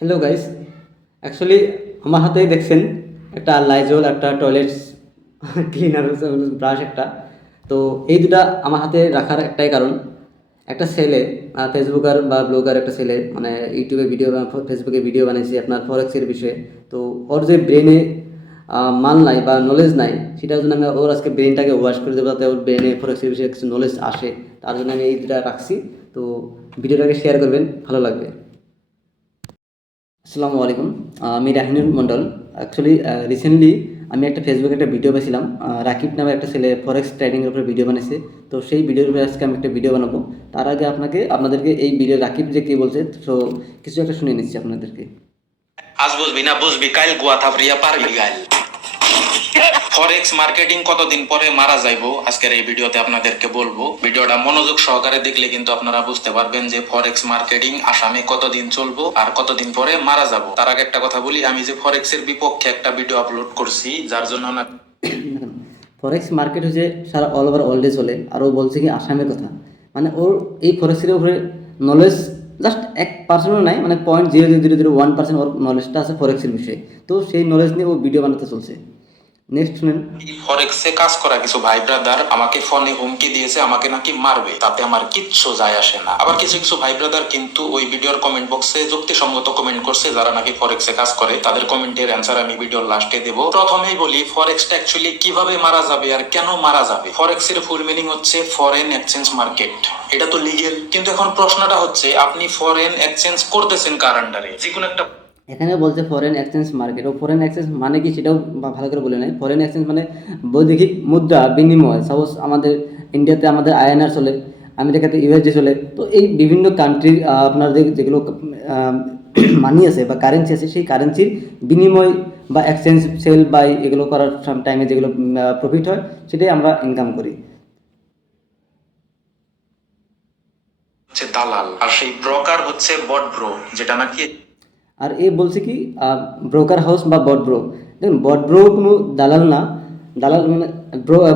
Hello guys, actually আমার হাতেই দেখছেন একটা লাইজল, একটা টয়লেট ক্লিনার, ব্রাশ একটা। তো এই দুটা আমার হাতে রাখার একটাই কারণ, একটা ছেলে ফেসবুকার বা ব্লগার, একটা ছেলে মানে ইউটিউবে ভিডিও বা ফেসবুকে ভিডিও বানিয়েছে আপনার ফরেক্সের বিষয়ে। তো ওর যে ব্রেনে মাল নাই বা নলেজ নাই, সেটার জন্য আমি ওর আজকে ব্রেনটাকে ওয়াশ করে দেবো, যাতে ওর ব্রেনে ফরেক্সের বিষয়ে কিছু নলেজ আসে। তার জন্য আমি এই দুটা রাখছি। তো ভিডিওটাকে শেয়ার করবেন, ভালো লাগবে। আসসালামু আলাইকুম। আমি রাহিনুর মণ্ডল। অ্যাকচুয়ালি রিসেন্টলি আমি একটা ফেসবুকে একটা ভিডিও পেয়েছিলাম। রাকিব নামে একটা ছেলে ফরেক্স ট্রেডিংয়ের উপরে ভিডিও বানিয়েছে। তো সেই ভিডিওর উপরে আজকে আমি একটা ভিডিও বানাবো। তার আগে আপনাদেরকে এই ভিডিও রাকিব যে কী বলছে, তো কিছু একটা শুনিয়ে নিচ্ছি আপনাদেরকে। আজ বুঝবি না বুঝবি কাইল গুয়া থাপড়িয়া পারবি গাইল। ফরেক্স মার্কেটিং কতদিন পরে মারা যাইবো আজকের এই ভিডিওতে আপনাদেরকে বলবো। ভিডিওটা মনোযোগ সহকারে দেখলে কিন্তু আপনারা বুঝতে পারবেন যে ফরেক্স মার্কেটিং আসামে কতদিন চলবো আর কতদিন পরে মারা যাবো। তার আগে একটা কথা বলি, আমি যে ফরেক্স এর বিপক্ষে একটা ভিডিও আপলোড করছি, যার জন্য না ফরেক্স মার্কেট হচ্ছে সারা অল ওভার ওয়ার্ল্ডে চলে, আর ও বলছে কি আসামের কথা। মানে ওর এই ফরেক্সের উপরে নলেজ জাস্ট 1% নাই, মানে 0.0001% ওর নলেজটা আছে ফরেক্সের বিষয়ে। তো সেই নলেজ নিয়ে ও ভিডিও বানাতে চলছে। নেক্সট শুনেন। ফরেক্সে কাজ করা কিছু ভাই ব্রাদার আমাকে ফোনে হুমকি দিয়েছে, আমাকে নাকি মারবে, তাতে আমার কিচ্ছু যায় আসে না। আবার কিছু কিছু ভাই ব্রাদার কিন্তু ওই ভিডিওর কমেন্ট বক্সে যুক্তিসঙ্গত কমেন্ট করছে, যারা নাকি ফরেক্সে কাজ করে। তাদের কমেন্টের অ্যান্সার আমি ভিডিওর লাস্টে দেব। প্রথমেই বলি ফরেক্সটা অ্যাকচুয়ালি কিভাবে মারা যাবে আর কেন মারা যাবে। ফরেক্সের ফুল মিনিং হচ্ছে ফরেন এক্সচেঞ্জ মার্কেট। এটা তো লিগেল, কিন্তু এখন প্রশ্নটা হচ্ছে আপনি ফরেন এক্সচেঞ্জ করতেছেন কার আন্ডারে? যে কোনো একটা এখানে বলছে ফরেন এক্সচেঞ্জ মার্কেট। ও ফরেন এক্সচেঞ্জ মানে কি সেটাও ভালো করে বলে নেয়। ফরেন এক্সচেঞ্জ মানে বৈদেশিক মুদ্রা বিনিময়। সাপোজ আমাদের ইন্ডিয়াতে আমাদের আইএনআর চলে, আমেরিকাতে ইউএসডি চলে। তো এই বিভিন্ন কান্ট্রির আপনার যেগুলো মানি আছে বা কারেন্সি আছে, সেই কারেন্সির বিনিময় বা এক্সচেঞ্জ সেল বাই এগুলো করার টাইমে যেগুলো প্রফিট হয়, সেটাই আমরা ইনকাম করি। হচ্ছে দালাল, আর সেই ব্রোকার হচ্ছে বট ব্রো, যেটা নাকি আর এ বলছে কি ব্রোকার হাউস বা বট ব্রো। দেখুন, বট ব্রো কোনো দালাল না। দালাল মানে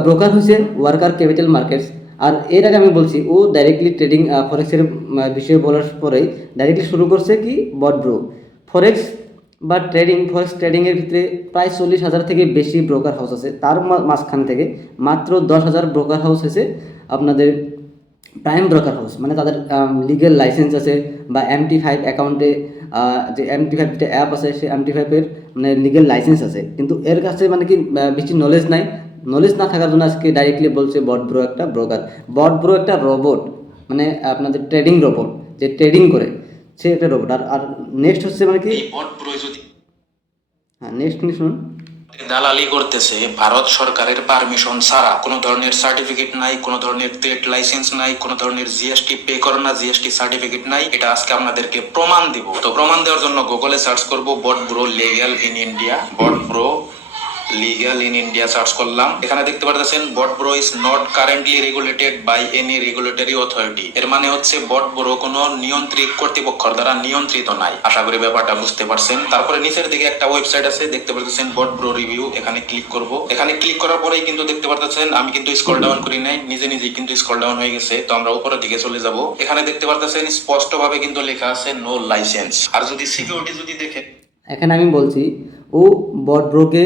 ব্রোকার হচ্ছে ওয়ার্কার ক্যাপিটাল মার্কেটস। আর এর আগে আমি বলছি, ও ডাইরেক্টলি ট্রেডিং ফরেক্সের বিষয়ে বলার পরে ডাইরেক্টলি শুরু করছে কি বট ব্রো। ফরেক্স বা ফরেক্স ট্রেডিংয়ের ভিতরে প্রায় 40,000 থেকে বেশি ব্রোকার হাউস আছে। তার মাঝখান থেকে মাত্র 10,000 ব্রোকার হাউস হয়েছে আপনাদের প্রাইম ব্রোকার হাউস। মানে তাদের লিগেল লাইসেন্স আছে, বা MT5 অ্যাকাউন্টে যে MT5 যেটা অ্যাপ আছে, সেই MT5-এর মানে লিগেল লাইসেন্স আছে। কিন্তু এর কাছে মানে কি বেশি নলেজ নাই। নলেজ না থাকার জন্য আজকে ডাইরেক্টলি বলছে বট ব্রো একটা ব্রোকার। বট ব্রো একটা রোবট, মানে আপনাদের ট্রেডিং রোবট, যে ট্রেডিং করে, সে একটা রোবট। আর নেক্সট হচ্ছে মানে কি, এই বট ব্রো যদি হ্যাঁ নেক্সট শুনুন। দালালি করতেছে ভারত সরকারের পারমিশন ছাড়া, কোনো ধরনের সার্টিফিকেট নাই, কোনো ধরনের ট্রেড লাইসেন্স নাই, কোনো ধরনের জিএসটি পে করে না, জিএসটি সার্টিফিকেট নাই। এটা আজকে আপনাদেরকে প্রমাণ দিব। তো প্রমাণ দেওয়ার জন্য গুগলে সার্চ করব bot bro legal in India. Bot bro legal in India search করলাম। এখানে দেখতে পারতেছেন bot bro is not currently regulated by any regulatory authority. এর মানে হচ্ছে বট ব্রো কোনো নিয়ন্ত্রিত কর্তৃপক্ষের দ্বারা নিয়ন্ত্রিত নাই। আশা করি ব্যাপারটা বুঝতে পারছেন। তারপরে নিচের দিকে একটা ওয়েবসাইট আছে, দেখতে পারতেছেন বট ব্রো রিভিউ। এখানে ক্লিক করব। এখানে ক্লিক করার পরেই কিন্তু দেখতে পারতেছেন আমি কিন্তু স্ক্রল ডাউন করি নাই, নিজে নিজেই কিন্তু স্ক্রল ডাউন হয়ে গেছে। তো আমরা উপরের দিকে চলে যাব। এখানে দেখতে পারতেছেন স্পষ্টভাবে কিন্তু লেখা আছে নো লাইসেন্স। আর যদি সিকিউরিটি যদি দেখেন, এখানে আমি বলছি, ও বট ব্রোকে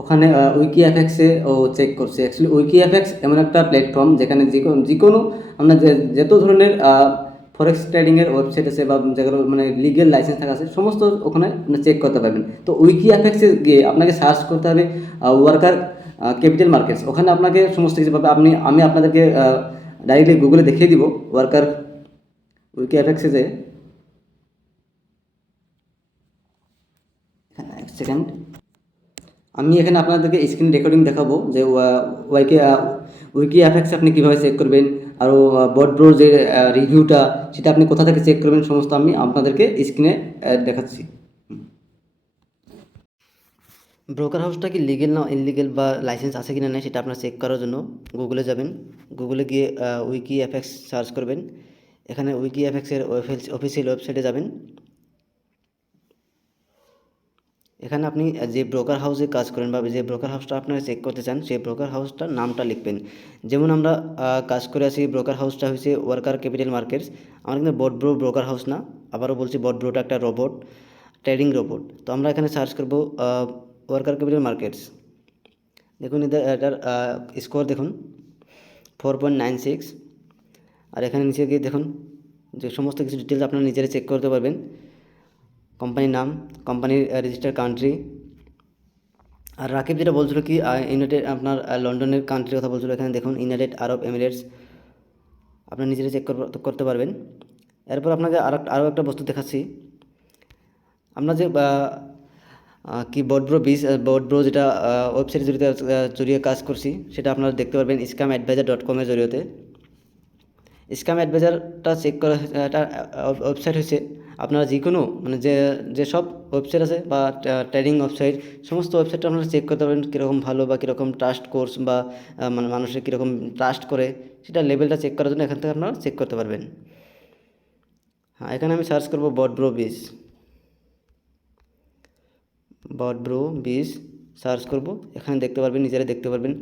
ওখানে উইকি এফএক্সে ও চেক করছে। অ্যাকচুয়ালি উইকি এফএক্স এমন একটা প্ল্যাটফর্ম যেখানে যে কোনো আমরা যত ধরনের ফরেক্স ট্রেডিংয়ের ওয়েবসাইট আছে বা যেগুলো মানে লিগেল লাইসেন্স থাকা আছে, সমস্ত ওখানে চেক করতে পারবেন। তো উইকি এফএক্সে গিয়ে আপনাকে সার্চ করতে হবে ওয়ার্কার ক্যাপিটাল মার্কেটস। ওখানে আপনাকে সমস্ত কিছু পাবে। আমি আপনাদেরকে ডাইরেক্টলি গুগলে দেখিয়ে দিব ওয়ার্কার উইকি এফএক্সে যে, এক সেকেন্ড, আমি এখানে আপনাদেরকে স্ক্রিন রেকর্ডিং দেখাবো যে উইকি অ্যাপেক্স আপনি কীভাবে চেক করবেন, আর বট ব্রোর যে রিভিউটা, সেটা আপনি কোথা থেকে চেক করবেন, সমস্ত আমি আপনাদেরকে স্ক্রিনে দেখাচ্ছি। ব্রোকার হাউসটা কি লিগেল না ইনলিগেল বা লাইসেন্স আছে কিনা নেই, সেটা আপনার চেক করার জন্য গুগলে যাবেন। গুগলে গিয়ে উইকি অ্যাপেক্স সার্চ করবেন। এখানে উইকি অ্যাপেক্সের অফিসিয়াল ওয়েবসাইটে যাবেন। এখানে আপনি যে ব্রোকার হাউসে কাজ করেন বা যে ব্রোকার হাউসটা আপনারা চেক করতে চান, সেই ব্রোকার হাউসটার নামটা লিখবেন। যেমন আমরা কাজ করে আছি, ব্রোকার হাউসটা হচ্ছে ওয়ার্কার ক্যাপিটাল মার্কেটস। আমার কিন্তু বট ব্রো ব্রোকার হাউস না। আবারও বলছি, বট ব্রোটা একটা রোবট। Trading robot. তো আমরা এখানে সার্চ করব ওয়ার্কার ক্যাপিটাল মার্কেটস। দেখুন এটার স্কোর দেখুন 4.96। আর এখানে নিচে গিয়ে দেখুন যে সমস্ত কিছু ডিটেলস আপনারা নিজেরা চেক করতে পারবেন। কোম্পানির নাম, কোম্পানির রেজিস্টার কান্ট্রি। আর রাকিব যেটা বলছিল কি ইউনাইটেড আপনার লন্ডনের কান্ট্রির কথা বলছিল, এখানে দেখুন ইউনাইটেড আরব এমিরেটস, আপনারা নিজেরা চেক করতে পারবেন। এরপর আপনাকে আরও একটা বস্তু দেখাচ্ছি। আমরা যে কি বটব্রো যেটা ওয়েবসাইটের জড়িয়ে কাজ করছি, সেটা আপনারা দেখতে পারবেন scammadvisor.com এর জরিয়তে। স্ক্যাম অ্যাডভাইজারটা চেক করা একটা ওয়েবসাইট হচ্ছে আপনারা যে কোনো মানে যেসব ওয়েবসাইট আছে বা ট্রেডিং ওয়েবসাইট, সমস্ত ওয়েবসাইটটা আপনারা চেক করতে পারবেন কীরকম ভালো বা কীরকম ট্রাস্ট কোর্স বা মানে মানুষের কীরকম ট্রাস্ট করে, সেটা লেভেলটা চেক করার জন্য এখান থেকে আপনারা চেক করতে পারবেন। হ্যাঁ, এখানে আমি সার্চ করব বটব্রো 20 সার্চ করব। এখানে দেখতে পারবেন, নিজেরা দেখতে পারবেন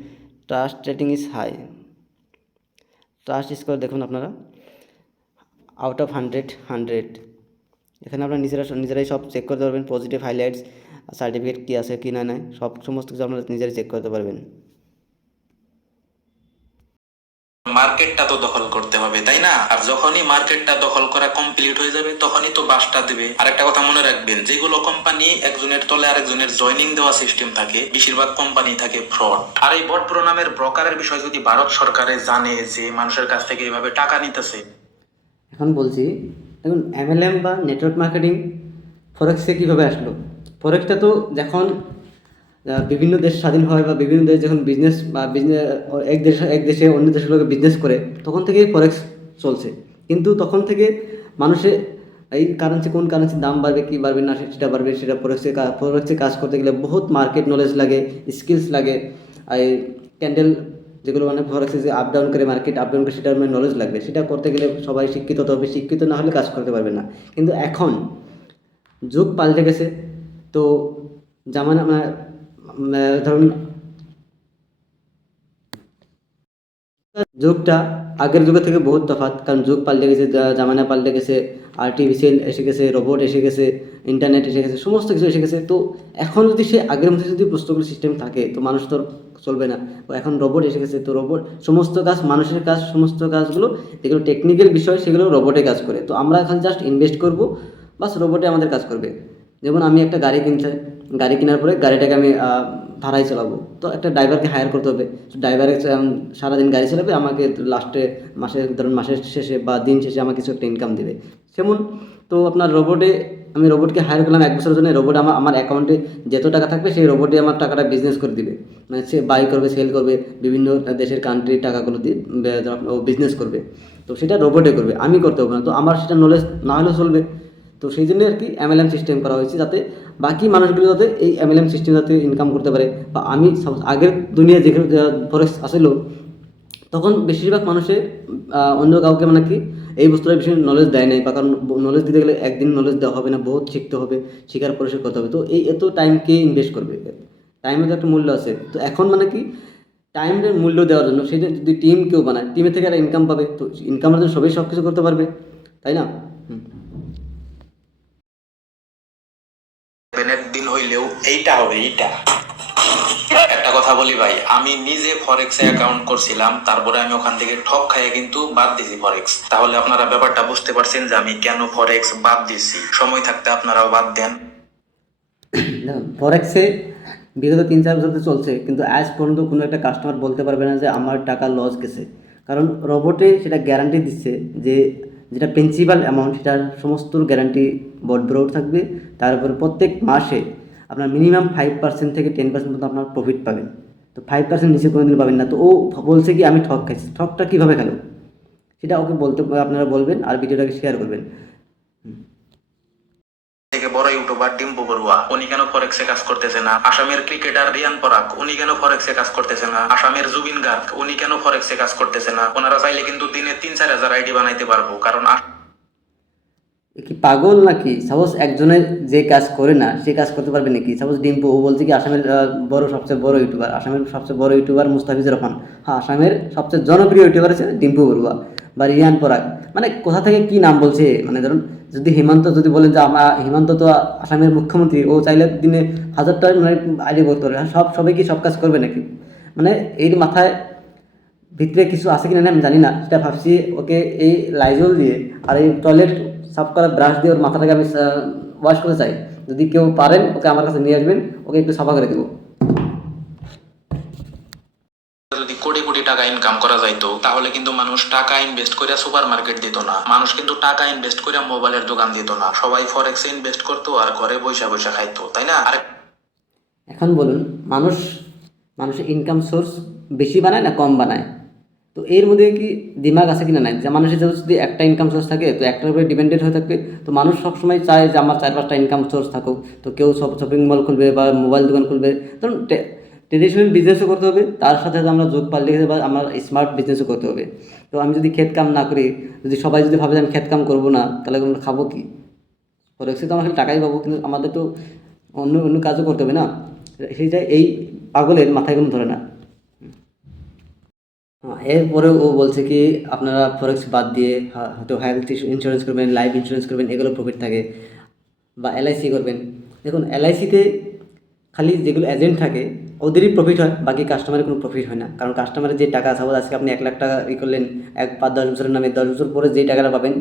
trust rating is high. Trust score দেখুন আপনারা আউট অফ 100। এখানে আপনারা নিজেরাই সব চেক করতে পারবেন, পজিটিভ হাইলাইটস, সার্টিফিকেট কী আছে কি না নাই সমস্ত কিছু আপনারা নিজেরাই চেক করতে পারবেন। মার্কেটটা তো দখল করতে হবে, তাই না? আর যখনই মার্কেটটা দখল করা কমপ্লিট হয়ে যাবে তখনই তো বাসটা দেবে। আর একটা কথা মনে রাখবেন, যেগুলো কোম্পানি একজনের তলে আরেকজনের জয়নিং দেওয়া সিস্টেম থাকে, বেশিরভাগ কোম্পানি থাকে ফ্রড। আর এই বটব্রো নামের ব্রোকারের বিষয় যদি ভারত সরকারে জানে যে মানুষের কাছ থেকে এইভাবে টাকা নিতেছে, এখন বলছি দেখুন MLM বা নেটওয়ার্ক মার্কেটিং ফরেক্সে কীভাবে আসলো। ফরেক্সটা তো যখন বিভিন্ন দেশ স্বাধীন হয় বা বিভিন্ন দেশ যখন বিজনেস এক দেশে অন্য দেশের লোকে বিজনেস করে, তখন থেকেই ফরেক্স চলছে। কিন্তু তখন থেকে মানুষে এই কোন কারেন্সির দাম বাড়বে কি বাড়বে না সেটা বাড়বে, সেটা ফরেক্সে কাজ করতে গেলে বহুত মার্কেট নলেজ লাগে, স্কিলস লাগে। এই ক্যান্ডেল যেগুলো মানে ফরেক্সে যে আপ ডাউন করে মার্কেট আপ ডাউন করে সেটার মানে নলেজ লাগবে, সেটা করতে গেলে সবাই শিক্ষিত হতে হবে, শিক্ষিত না হলে কাজ করতে পারবে না। কিন্তু এখন যুগ পাল্টে গেছে, তো জামানা ধরুন যুগটা আগের যুগের থেকে বহুত তফাৎ, কারণ যুগ পাল্টে গেছে, জামানা পাল্টে গেছে, আর্টিফিশিয়াল এসে গেছে, রোবট এসে গেছে, ইন্টারনেট এসে গেছে, সমস্ত কিছু এসে গেছে। তো এখন যদি সে আগের মধ্যে যদি প্রশ্নগুলো সিস্টেম থাকে তো মানুষ তো চলবে না। এখন রোবট এসে গেছে, তো রোবট সমস্ত কাজ, মানুষের কাজ সমস্ত কাজগুলো যেগুলো টেকনিক্যাল বিষয় সেগুলো রোবটে কাজ করে। তো আমরা এখন জাস্ট ইনভেস্ট করব, বাস রোবটে আমাদের কাজ করবে। যেমন আমি একটা গাড়ি কেনার পরে গাড়িটাকে আমি ভাড়ায় চালাবো, তো একটা ড্রাইভারকে হায়ার করতে হবে। ড্রাইভারে সারাদিন গাড়ি চালাবে, আমাকে লাস্টে মাসের শেষে বা দিন শেষে আমাকে কিছু একটা ইনকাম দেবে। যেমন তো আপনার আমি রোবটকে হায়ার করলাম 1 বছরের জন্য, রোবট আমার অ্যাকাউন্টে যত টাকা থাকবে সেই রোবটে আমার টাকাটা বিজনেস করে দিবে, মানে সে বাই করবে, সেল করবে, বিভিন্ন দেশের কান্ট্রির টাকাগুলো দিয়ে ও বিজনেস করবে। তো সেটা রোবটে করবে, আমি করতে হবে না। তো আমার সেটা নলেজ না হলেও চলবে। তো সেই জন্য আর কি MLM সিস্টেম করা হয়েছে, যাতে বাকি মানুষগুলো যাতে এই MLM সিস্টেম যাতে ইনকাম করতে পারে। বা আমি আগের দুনিয়ায় যেখানে ফরেক্স আসলো, তখন বেশিরভাগ মানুষে অন্য কাউকে মানে কি এই বস্তুটার বিষয়ে নলেজ দেয় নাই, বা কারণ নলেজ দিতে গেলে একদিন নলেজ দেওয়া হবে না, বহুত শিখতে হবে, শেখার পরে সে করতে হবে। তো এত টাইম কে ইনভেস্ট করবে? টাইমের তো একটা মূল্য আছে। তো এখন মানে কি টাইমের মূল্য দেওয়ার জন্য সেটা যদি টিম কেউ বানায়, টিমের থেকে একটা ইনকাম পাবে, তো ইনকামের জন্য সবাই সব কিছু করতে পারবে, তাই না? দিন হইলেও এইটা হবে। একটা কথা বলি ভাই, আমি নিজে ফরেক্সে অ্যাকাউন্ট করছিলাম, তারপরে আমি ওখান থেকে ঠক খাইয়ে কিন্তু বাদ দিছি ফরেক্স। তাহলে আপনারা ব্যাপারটা বুঝতে পারছেন যে আমি কেন ফরেক্স বাদ দিছি। সময় থাকতে আপনারাও বাদ দেন। ফরেক্সে বিগত 3-4 বছর চলছে, কিন্তু আজ পর্যন্ত কোনো একটা কাস্টমার বলতে পারবে না যে আমার টাকা লস গেছে। কারণ রোবটে সেটা গ্যারান্টি দিচ্ছে যে যেটা প্রিন্সিপাল অ্যামাউন্ট সেটার সমস্ত গ্যারান্টি বটব্রোর থাকবে। তারপরে প্রত্যেক মাসে আপনার মিনিমাম 5% থেকে 10% মতো আপনার প্রফিট পাবেন। তো 5% নিচে কোনোদিন পাবেন না। তো ও বলছে কি আমি ঠক খাইছি, ঠকটা কীভাবে খেলো সেটা ওকে আপনারা বলবেন আর ভিডিওটাকে শেয়ার করবেন। বড় ইউটিউবার ডিম্পু বড়ুয়া, উনি কেন ফরেক্সে কাজ করতেছে না? আসামের ক্রিকেটার রিয়ান পরাগ, উনি কেন ফরেক্সে কাজ করতেছে না? আসামের জুবিন গার্গ, উনি কেন ফরেক্সে কাজ করতেছে না? ওনারা চাইলে কিন্তু দিনে 3-4 হাজার আইডি বানাইতে পারবো। কারণ কি পাগল নাকি? সাপোজ একজনের যে কাজ করে না সে কাজ করতে পারবে নাকি? সাপোজ ডিম্পু, ও বলছে কি আসামের সবচেয়ে বড় ইউটিউবার, আসামের সবচেয়ে বড় ইউটিউবার মুস্তাফিজুর রহমান। হ্যাঁ, আসামের সবচেয়ে জনপ্রিয় ইউটিউবার আছে ডিম্পু বড়ুয়া বা রিয়ান পরাগ। মানে কোথা থেকে কি নাম বলছে, মানে ধরুন যদি হিমন্ত যদি বলেন যে হিমন্ত তো আসামের মুখ্যমন্ত্রী, ও চাইলে দিনে 1000টা মানে আইডি করতে পারবে, সবাই কি সব কাজ করবে নাকি? মানে এর মাথায় ভিতরে কিছু আছে কিনা আমি জানি না, সেটা ভাবছি ওকে এই লাইজল দিয়ে আর এই টয়লেট সাফ করা ব্রাশ দিয়ে ওর মাথাটাকে আমি ওয়াশ করতে চাই। যদি কেউ পারেন ওকে আমার কাছে নিয়ে আসবেন, ওকে একটু সাফা করে দেবো। যদি কোটি কোটি টাকা ইনকাম করা যাইতো তাহলে কিন্তু মানুষ টাকা ইনভেস্ট করে সুপার মার্কেট দিত না, মানুষ কিন্তু টাকা ইনভেস্ট করে মোবাইলের দোকান দিত না, সবাই ফরেক্সে ইনভেস্ট করতো আর ঘরে বসে বসে খাইতো, তাই না? আর এখন বলুন, মানুষের ইনকাম সোর্স বেশি বানায় না কম বানায়? তো এর মধ্যে কি দিমাগ আছে কিনা নাই? যে মানুষের যদি একটা ইনকাম সোর্স থাকে তো একটার উপরে ডিপেন্ডেন্ট হয়ে থাকবে। তো মানুষ সবসময় চায় যে আমার 4-5টা ইনকাম সোর্স থাকুক। তো কেউ সব শপিং মল খুলবে বা মোবাইল দোকান খুলবে, ধরুন ট্রেডিশনাল বিজনেসও করতে হবে, তার সাথে সাথে আমরা যোগ পাল্টে বা আমার স্মার্ট বিজনেসও করতে হবে। তো আমি যদি ক্ষেত কাম না করি, যদি সবাই যদি ভাবে যে আমি ক্ষেত কাম করবো না, তাহলে আমরা খাবো কি? ফরেক্সে তো আমরা খালি টাকাই পাবো, কিন্তু আমাদের তো অন্য অন্য কাজও করতে হবে না। সেইটাই এই পাগলের মাথায় কোনো ধরে না। এরপরেও ও বলছে কি আপনারা ফরেক্স বাদ দিয়ে হয়তো হেলথ ইন্স্যুরেন্স করবেন, লাইফ ইন্স্যুরেন্স করবেন, এগুলো প্রফিট থাকে, বা এলআইসি করবেন। দেখুন, এলআইসিতে খালি যেগুলো এজেন্ট থাকে ওদেরই প্রফিট হয়, বাকি কাস্টমারের কোনো প্রফিট হয় না। কারণ কাস্টমারের যে টাকা, সাপোজ আজকে আপনি 1 লাখ টাকা করলেন, 5-10 বছরের নামে, 10 বছর পরে যেই টাকাটা পাবেন,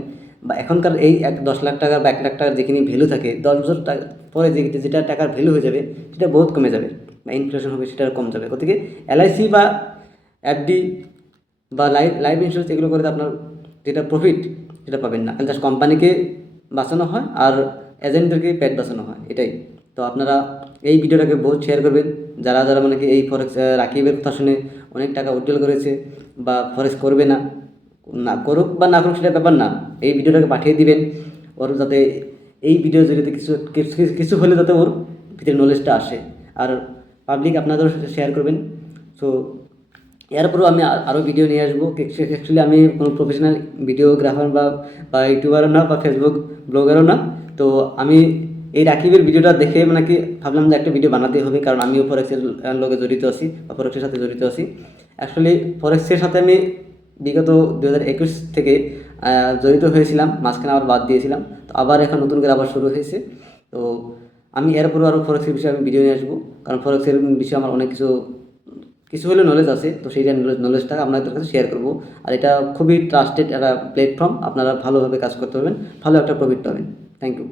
বা এখনকার এই 10 লাখ টাকা বা 1 লাখ টাকার যেখানে ভ্যালু থাকে, 10 বছর পরে যেটা টাকার ভ্যালু হয়ে যাবে সেটা বহুত কমে যাবে, বা ইনফ্লেশন হবে সেটা কম যাবে। গতিকে এলআইসি বা এফডি বা লাইফ ইন্স্যুরেন্স এগুলো করে আপনার যেটা প্রফিট সেটা পাবেন না। জাস্ট কোম্পানিকে বাঁচানো হয় আর এজেন্টদেরকে পেট বাঁচানো হয়, এটাই। তো আপনারা এই ভিডিওটাকে বহুত শেয়ার করবেন, যারা যারা মানে কি এই ফরেক্স রাকিবের কথা শুনে অনেক টাকা উজ্জ্বল করেছে বা ফরেক্স করবে না, না করুক বা না করুক সেটা ব্যাপার না, এই ভিডিওটাকে পাঠিয়ে দিবেন ওর, যাতে এই ভিডিও জড়িয়ে কিছু কিছু কিছু হলে যাতে ওর ভিতরে নলেজটা আসে। আর পাবলিক আপনাদেরও শেয়ার করবেন। সো এরপরেও আমি আরও ভিডিও নিয়ে আসবো। অ্যাকচুয়ালি আমি কোনো প্রফেশনাল ভিডিওগ্রাফার বা ইউটিউবারও না বা ফেসবুক ব্লগারও না। তো আমি এই রাকিবের ভিডিওটা দেখে মানে কি ভাবলাম যে একটা ভিডিও বানাতে হবে, কারণ আমিও ফরেক্সের লগে জড়িত আছি বা ফরেক্সের সাথে জড়িত আছি। অ্যাকচুয়ালি ফরেক্সের সাথে আমি বিগত 2021 থেকে জড়িত হয়েছিলাম, মাঝখানে আবার বাদ দিয়েছিলাম। তো আবার এখন নতুন করে আবার শুরু হয়েছে। তো আমি এরপরও আরও ফরেক্সের বিষয়ে আমি ভিডিও নিয়ে আসবো, কারণ ফরেক্সের বিষয়ে আমার অনেক কিছু কিছু হলে নলেজ আছে। তো সেইটা নলেজটা আপনাদের কাছে শেয়ার করবো। আর এটা খুবই ট্রাস্টেড একটা প্ল্যাটফর্ম, আপনারা ভালোভাবে কাজ করতে পারবেন, ভালো একটা প্রফিট পাবেন। Thank you.